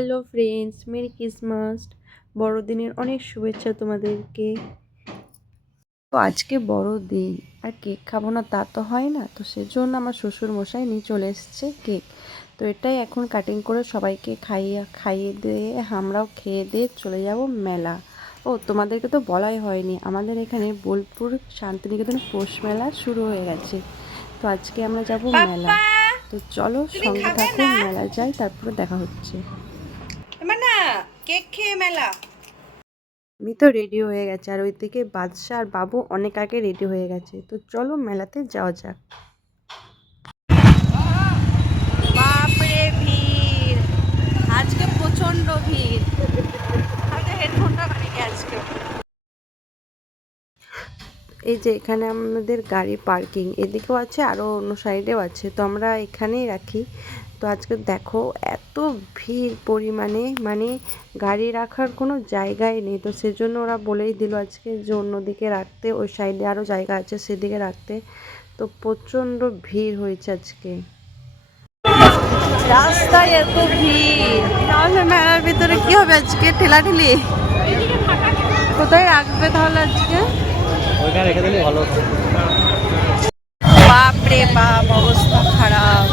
Hello friends, merry Christmas. বড়দিনের অনেক শুভেচ্ছা তোমাদেরকে। তো আজকে বড়দিন আর কেক খাবো না তা তো হয় না, তো সেজন্য আমার শ্বশুর মশাই নিয়ে চলে এসেছে কেক। তো এটাই এখন কাটিং করে সবাইকে খাইয়ে দিয়ে আমরাও খেয়ে দিয়ে চলে যাব মেলা। ও তোমাদেরকে তো বলাই হয়নি, আমাদের এখানে বোলপুর শান্তিনিকেতন পৌষ মেলা শুরু হয়ে গেছে। তো আজকে আমরা যাব মেলা। তো চলো সঙ্গে থাকুন, মেলা যাই, তারপরে দেখা হচ্ছে। না কেক খেয়ে মেলা। আমি তো রেডি হয়ে গেছে, আর ওইদিকে বাদশা আর বাবু অনেক আগে রেডি হয়ে গেছে। তো চলো মেলাতে যাওয়া যাক। বাপরে ভিড়, আজকে প্রচন্ড ভিড়। হেডফোনটা বানিয়ে আজকে এই যে এখানে আমাদের গাড়ি পার্কিং, এদিকেও আছে আরও অন্য সাইডেও আছে, তো আমরা এখানেই রাখি। তো আজকে দেখো এত ভিড় পরিমাণে, মানে গাড়ি রাখার কোনো জায়গাই নেই। তো সেজন্য ওরা বলেই দিল আজকে যে অন্যদিকে রাখতে, ওই সাইডে আরও জায়গা আছে সেদিকে রাখতে। তো প্রচণ্ড ভিড় হয়েছে আজকে, রাস্তায় এত ভিড়। তাহলে মেলার ভিতরে কি হবে আজকে? ঠেলাঠেলি কোথায় রাখবে তাহলে আজকে? ওইখানে রেখে দিলে ভালো হতো। বাপরে বাপ, অবস্থা খারাপ।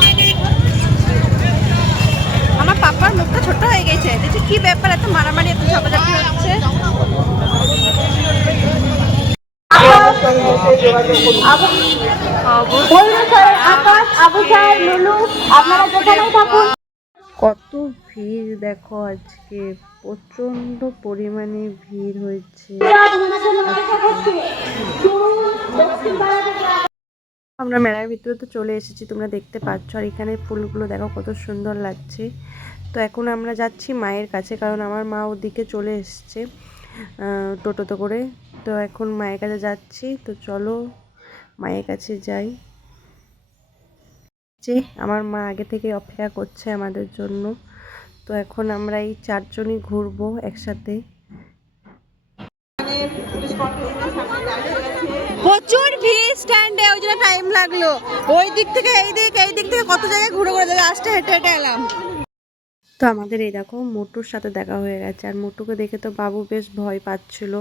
আমার পাপার মুখটা ছোট হয়ে গেছে। দেখছি কি ব্যাপার, এত মারামারি এত ঝগড়াঝাটি হচ্ছে। কত ভিড় দেখো আজকে, প্রচণ্ড পরিমাণে ভিড় হয়েছে। আমরা মেলার ভিতরে তো চলে এসেছি, তোমরা দেখতে পাচ্ছ। আর এখানে ফুলগুলো দেখো কত সুন্দর লাগছে। তো এখন আমরা যাচ্ছি মায়ের কাছে, কারণ আমার মা ওদিকে চলে এসছে টোটোতে করে। তো এখন মায়ের কাছে যাচ্ছি, তো চলো মায়ের কাছে যাই। যে আমার মা আগে থেকে অপেক্ষা করছে আমাদের জন্য। তো এখন আমরা এই চারজনই ঘুরবো একসাথে। প্রচুর ভিড় স্ট্যান্ডে, ওই জন্য টাইম লাগলো। ওই দিক থেকে এই দিক থেকে কত জায়গায় ঘুরে ঘুরে লাস্টে হেঁটে হেঁটে এলাম। তো আমাদের এই দেখো মোটুর সাথে দেখা হয়ে গেছে, আর মোটুকে দেখে তো বাবু বেশ ভয় পাচ্ছিল।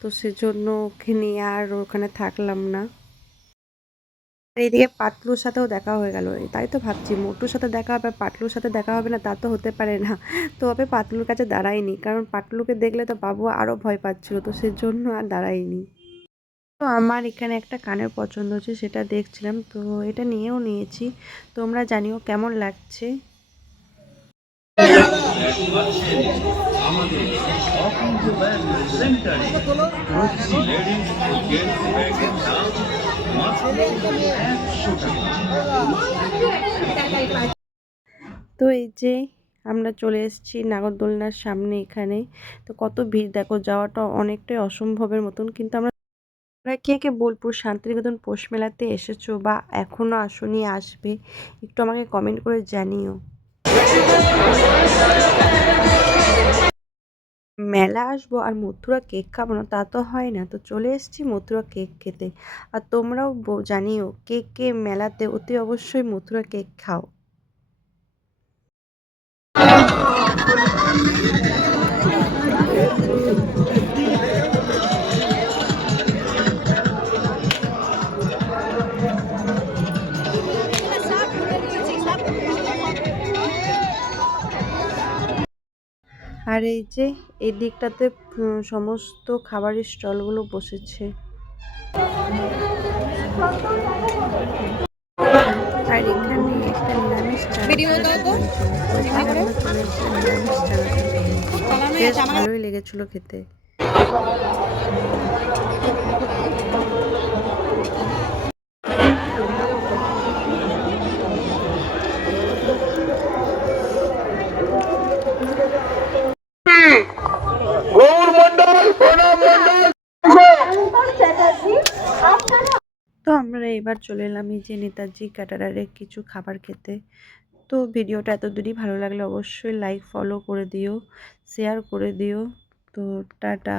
তো সেজন্য ওকে নিয়ে আর ওখানে থাকলাম না। এইদিকে পাতলুর সাথেও দেখা হয়ে গেল। তাই তো ভাবছি মোটুর সাথে দেখা হবে, পাতলুর সাথে দেখা হবে না, তা তো হতে পারে না। তো আমি পাতলুর কাছে দাঁড়াইনি, কারণ পাতলুকে দেখলে তো বাবু আরও ভয় পাচ্ছিল, তো সেজন্য আর দাঁড়াইনি। তো আমার এখানে একটা কানের পছন্দ হচ্ছে, সেটা দেখছিলাম, তো এটা নিয়েও নিয়েছি। তোমরা জানিও কেমন লাগছে। তো এই যে আমরা চলে এসেছি নাগরদোলনার সামনে এখানে। তো কত ভিড় দেখো, যাওয়াটা অনেকটাই অসম্ভবের মতন। কিন্তু আমরা কে কে বোলপুর শান্তিনিকেতন পৌষ মেলাতে এসেছো বা এখনও আসনি, আসবে, একটু আমাকে কমেন্ট করে জানিও। মেলা আসবো আর মথুরা কেক খাবো না তা তো হয় না, তো চলে এসেছি মথুরা কেক খেতে। আর তোমরাও জানিও কে কে মেলাতে অতি অবশ্যই মথুরা কেক খাও। আর এই যে এই দিকটাতে সমস্ত খাবারের স্টলগুলো বসেছে। আর এখানে একটা নিরামিষ চানাচুরের দোকান ছিল, তো এখানে আমরা চলে এসেছি নিরামিষ চানাচুর খেতে। বেশ ভালোই লেগেছিল খেতে। তো আমরা এবার চলে এলাম এই যে নেতাজি ক্যাটারারে কিছু খাবার খেতে। তো ভিডিওটা এত দূরই, ভালো লাগলে অবশ্যই লাইক ফলো করে দিও, শেয়ার করে দিও। তো টাটা।